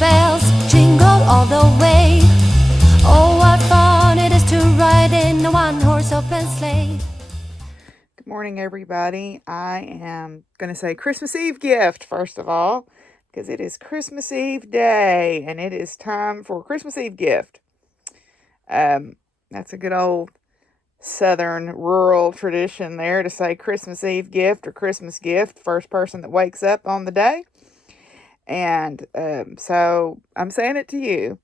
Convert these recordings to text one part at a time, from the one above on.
bells, jingle all the way. Oh, what fun it is to ride in a one-horse open sleigh. Good morning, everybody. I am going to say Christmas Eve gift, first of all, because it is Christmas Eve day, and it is time for Christmas Eve gift. That's a good old Southern rural tradition there to say Christmas Eve gift or Christmas gift, first person that wakes up on the day. And so I'm saying it to you.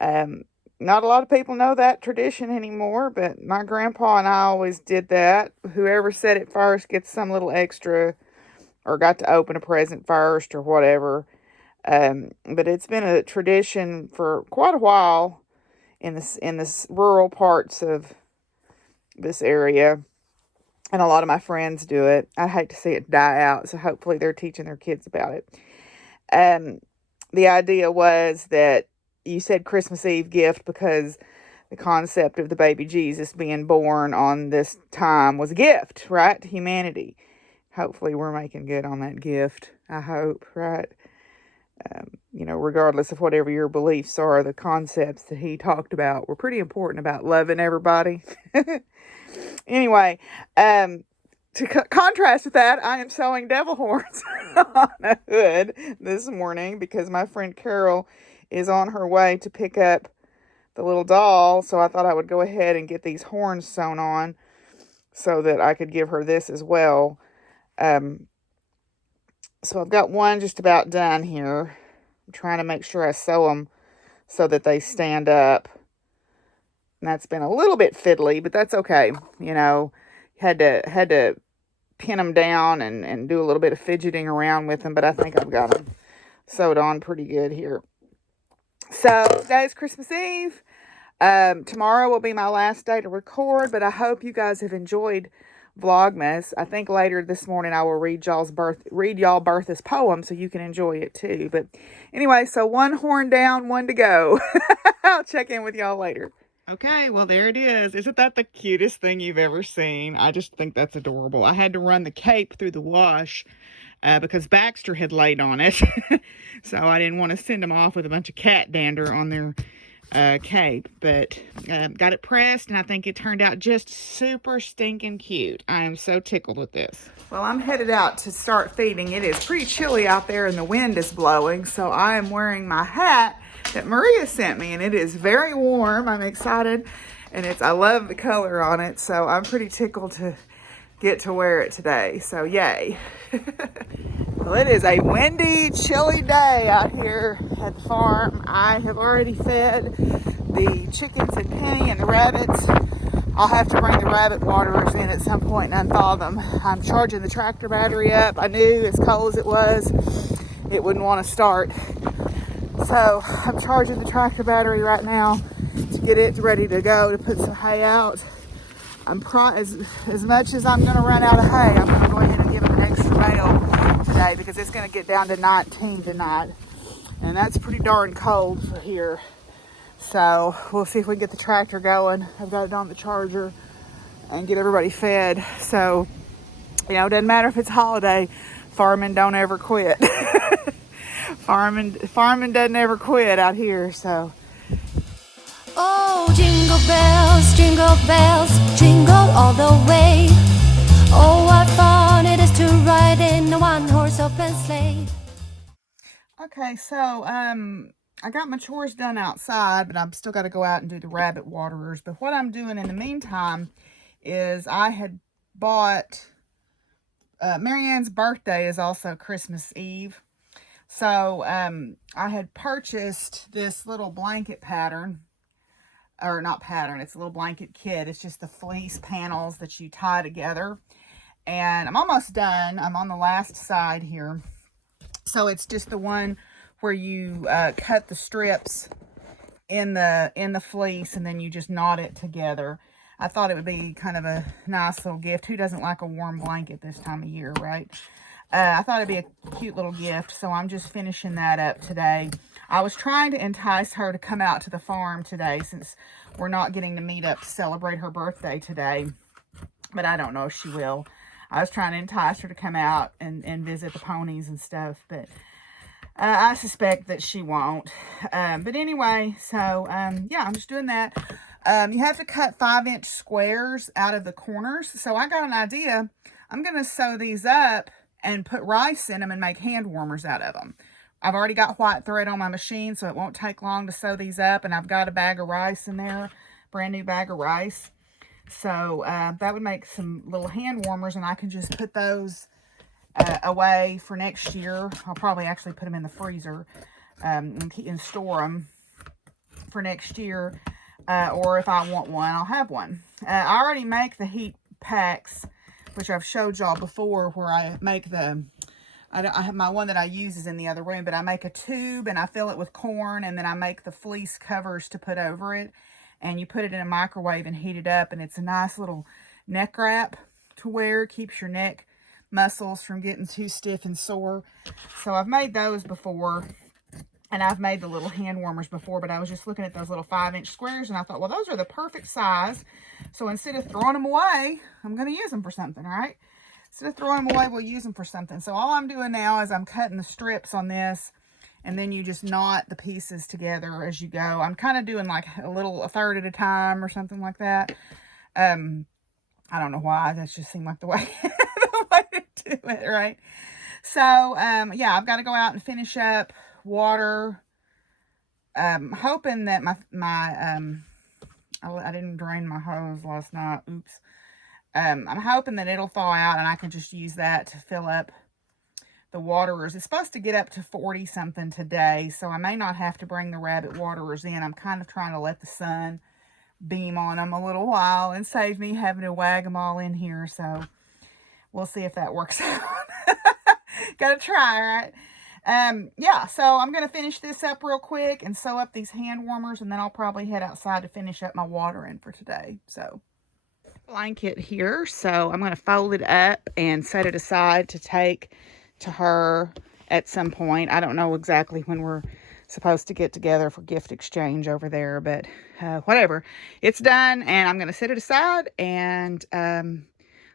Not a lot of people know that tradition anymore, but my grandpa and I always did that. Whoever said it first gets some little extra or got to open a present first or whatever. But it's been a tradition for quite a while in this rural parts of this area. And a lot of my friends do it. I hate to see it die out, so hopefully they're teaching their kids about it. The idea was that you said Christmas Eve gift because the concept of the baby Jesus being born on this time was a gift, right, to humanity. Hopefully we're making good on that gift, I hope, right? Regardless of whatever your beliefs are, the concepts that he talked about were pretty important about loving everybody. Anyway, to contrast with that, I am sewing devil horns on a hood this morning because my friend Carol is on her way to pick up the little doll. So I thought I would go ahead and get these horns sewn on so that I could give her this as well. So I've got one just about done here. I'm trying to make sure I sew them so that they stand up. And that's been a little bit fiddly, but that's okay. Had to pin them down and do a little bit of fidgeting around with them, but I think I've got them sewed on pretty good here. So today's Christmas Eve. Tomorrow will be my last day to record, but I hope you guys have enjoyed Vlogmas. I think later this morning I will read y'all Bertha's poem so you can enjoy it too. But anyway, so one horn down, one to go. I'll check in with y'all later. Okay, well, there it is. Isn't that the cutest thing you've ever seen? I just think that's adorable. I had to run the cape through the wash because Baxter had laid on it. So I didn't want to send them off with a bunch of cat dander on their cape. But got it pressed, and I think it turned out just super stinking cute. I am so tickled with this. Well, I'm headed out to start feeding. It is pretty chilly out there, and the wind is blowing. So I am wearing my hat that Maria sent me, and it is very warm. I'm excited, and I love the color on it, so I'm pretty tickled to get to wear it today. So yay. Well, it is a windy, chilly day out here at the farm. I have already fed the chickens and Penny and the rabbits. I'll have to bring the rabbit waterers in at some point and unthaw them. I'm charging the tractor battery up. I knew as cold as it was, it wouldn't want to start. So I'm charging the tractor battery right now to get it ready to go to put some hay out. As much as I'm going to run out of hay, I'm going to go ahead and give it an extra bale today because it's going to get down to 19 tonight. And that's pretty darn cold for here. So we'll see if we can get the tractor going. I've got it on the charger and get everybody fed. So, it doesn't matter if it's a holiday, farming don't ever quit. Farming doesn't ever quit out here, so. Oh, jingle bells, jingle all the way. Oh, what fun it is to ride in a one-horse open sleigh. Okay, so I got my chores done outside, but I've still got to go out and do the rabbit waterers. But what I'm doing in the meantime is I had bought Marianne's birthday is also Christmas Eve. So I had purchased this little blanket pattern, or not pattern, it's a little blanket kit. It's just the fleece panels that you tie together. And I'm almost done. I'm on the last side here. So it's just the one where you cut the strips in the fleece and then you just knot it together. I thought it would be kind of a nice little gift. Who doesn't like a warm blanket this time of year, right? I thought it'd be a cute little gift, so I'm just finishing that up today. I was trying to entice her to come out to the farm today since we're not getting to meet up to celebrate her birthday today, but I don't know if she will. I was trying to entice her to come out and visit the ponies and stuff, but I suspect that she won't. But anyway, so yeah, I'm just doing that. You have to cut 5-inch squares out of the corners. So I got an idea. I'm going to sew these up and put rice in them and make hand warmers out of them. I've already got white thread on my machine, so it won't take long to sew these up. And I've got a bag of rice in there, brand new bag of rice. So that would make some little hand warmers, and I can just put those away for next year. I'll probably actually put them in the freezer and store them for next year. Or if I want one, I'll have one. I already make the heat packs, which I've showed y'all before, where I make the, I have my one that I use is in the other room, but I make a tube and I fill it with corn, and then I make the fleece covers to put over it, and you put it in a microwave and heat it up, and it's a nice little neck wrap to wear. Keeps your neck muscles from getting too stiff and sore. So I've made those before, and I've made the little hand warmers before, but I was just looking at those little 5-inch squares, and I thought, well, those are the perfect size. So instead of throwing them away, I'm going to use them for something, right? Instead of throwing them away, we'll use them for something. So all I'm doing now is I'm cutting the strips on this, and then you just knot the pieces together as you go. I'm kind of doing like a third at a time or something like that. I don't know why. That just seemed like the way, the way to do it, right? So, yeah, I've got to go out and finish up, water. Hoping that I didn't drain my hose last night. Oops. I'm hoping that it'll thaw out and I can just use that to fill up the waterers. It's supposed to get up to 40 something today, so I may not have to bring the rabbit waterers in. I'm kind of trying to let the sun beam on them a little while and save me having to wag them all in here. So we'll see if that works out. Gotta try, right? Yeah, so I'm gonna finish this up real quick and sew up these hand warmers, and then I'll probably head outside to finish up my watering for today. So blanket here, so I'm gonna fold it up and set it aside to take to her at some point. I don't know exactly when we're supposed to get together for gift exchange over there, but whatever. It's done, and I'm gonna set it aside and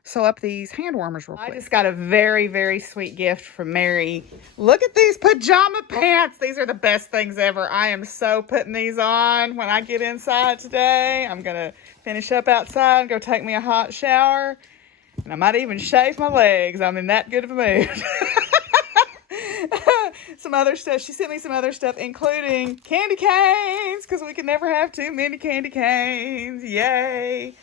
sew up these hand warmers real quick. I just got a very, very sweet gift from Mary. Look at these pajama pants. These are the best things ever. I am so putting these on when I get inside today. I'm gonna finish up outside and go take me a hot shower, and I might even shave my legs. I'm in that good of a mood. Some other stuff. She sent me some other stuff, including candy canes, because we can never have too many candy canes. Yay.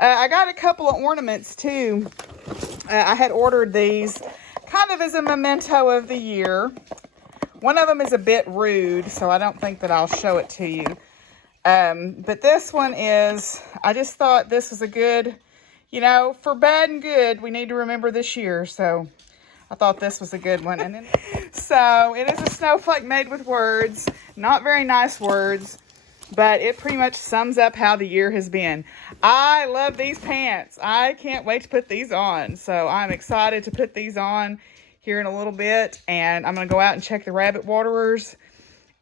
I got a couple of ornaments too. I had ordered these kind of as a memento of the year. One of them is a bit rude, so I don't think that I'll show it to you. But this one is, I just thought this was a good, you know, for bad and good, we need to remember this year. So I thought this was a good one. And then, so it is a snowflake made with words, not very nice words, but it pretty much sums up how the year has been. I love these pants. I can't wait to put these on. So I'm excited to put these on here in a little bit. And I'm going to go out and check the rabbit waterers.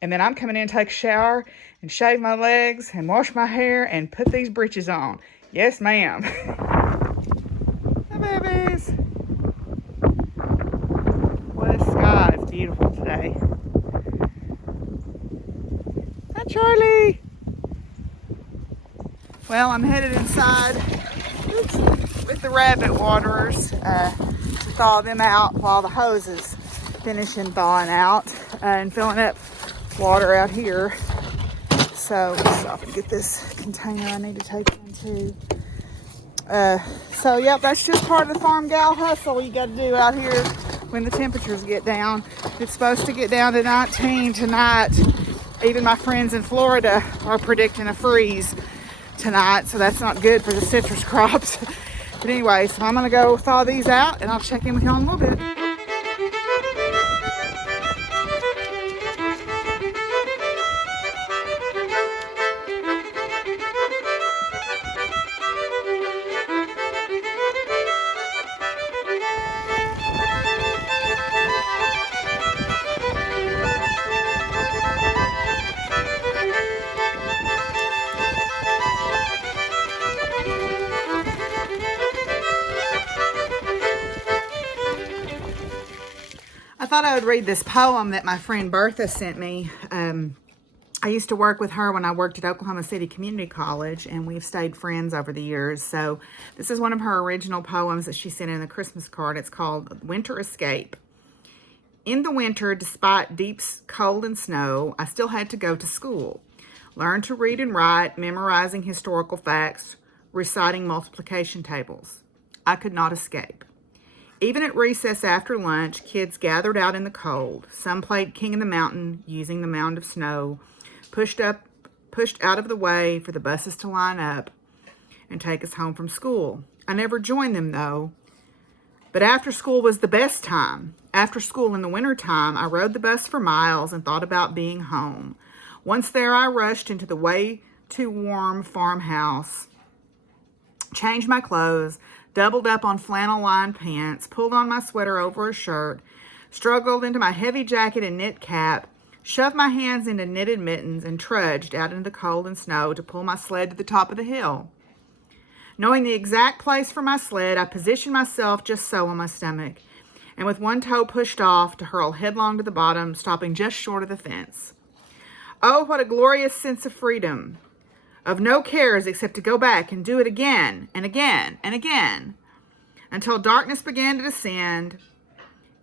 And then I'm coming in to take a shower and shave my legs and wash my hair and put these breeches on. Yes, ma'am. Hi, babies. What a sky. It's beautiful today. Hi, Charlie. Well, I'm headed inside with the rabbit waterers to thaw them out while the hose is finishing thawing out and filling up water out here. So let's stop and get this container I need to take into. So yep, that's just part of the farm gal hustle you got to do out here when the temperatures get down. It's supposed to get down to 19 tonight. Even my friends in Florida are predicting a freeze tonight, so that's not good for the citrus crops. But anyway, so I'm gonna go thaw these out and I'll check in with y'all in a little bit. thought I would read this poem that my friend Bertha sent me. I used to work with her when I worked at Oklahoma City Community College, and we've stayed friends over the years. So this is one of her original poems that she sent in a Christmas card. It's called Winter Escape. In the winter, despite deep cold and snow, I still had to go to school. Learn to read and write, memorizing historical facts, reciting multiplication tables. I could not escape. Even at recess after lunch, kids gathered out in the cold. Some played King of the Mountain, using the mound of snow, pushed out of the way for the buses to line up and take us home from school. I never joined them, though. But after school was the best time. After school in the wintertime, I rode the bus for miles and thought about being home. Once there, I rushed into the way too warm farmhouse, changed my clothes, doubled up on flannel-lined pants, pulled on my sweater over a shirt, struggled into my heavy jacket and knit cap, shoved my hands into knitted mittens, and trudged out into the cold and snow to pull my sled to the top of the hill. Knowing the exact place for my sled, I positioned myself just so on my stomach, and with one toe pushed off to hurl headlong to the bottom, stopping just short of the fence. Oh, what a glorious sense of freedom, of no cares except to go back and do it again and again and again, until darkness began to descend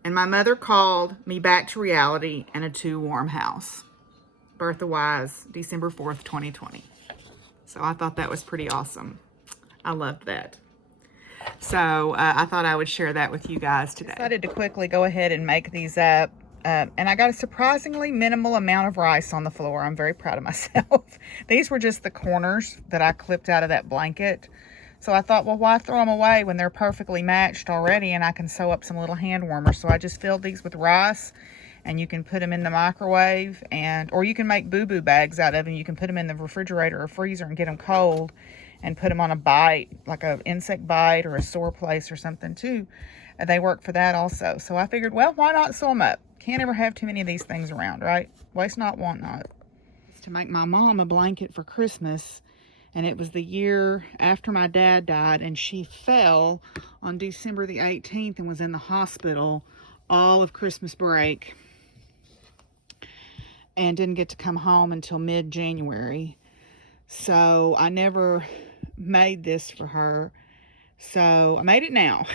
and my mother called me back to reality and a too warm house. Bertha Wise, December 4th, 2020. So I thought that was pretty awesome. I loved that. So I thought I would share that with you guys today. I decided to quickly go ahead and make these up. And I got a surprisingly minimal amount of rice on the floor. I'm very proud of myself. These were just the corners that I clipped out of that blanket. So I thought, well, why throw them away when they're perfectly matched already and I can sew up some little hand warmers. So I just filled these with rice, and you can put them in the microwave, or you can make boo-boo bags out of them. You can put them in the refrigerator or freezer and get them cold and put them on a bite, like an insect bite or a sore place or something too. And they work for that also. So I figured, well, why not sew them up? Can't ever have too many of these things around, right? Waste not, want not. To make my mom a blanket for Christmas, and it was the year after my dad died, and she fell on December the 18th and was in the hospital all of Christmas break and didn't get to come home until mid-January. So I never made this for her. So I made it now.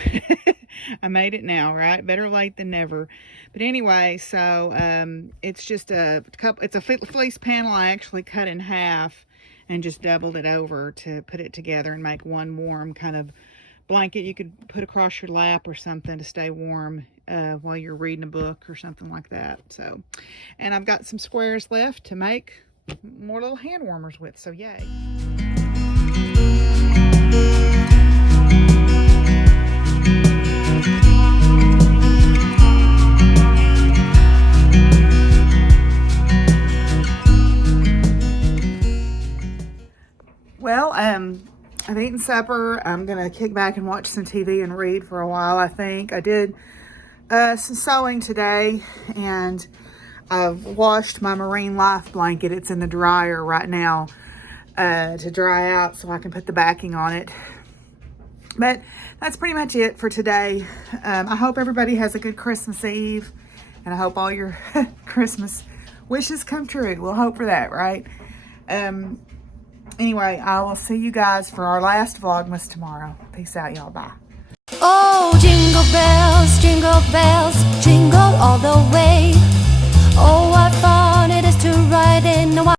I made it now, right? Better late than never. But anyway, so it's just it's a fleece panel I actually cut in half and just doubled it over to put it together and make one warm kind of blanket you could put across your lap or something to stay warm while you're reading a book or something like that. So, and I've got some squares left to make more little hand warmers with, so yay. Well, I've eaten supper. I'm going to kick back and watch some TV and read for a while, I think. I did some sewing today, and I've washed my marine life blanket. It's in the dryer right now to dry out so I can put the backing on it. But that's pretty much it for today. I hope everybody has a good Christmas Eve, and I hope all your Christmas wishes come true. We'll hope for that, right? Anyway, I will see you guys for our last Vlogmas tomorrow. Peace out, y'all. Bye. Oh, jingle bells.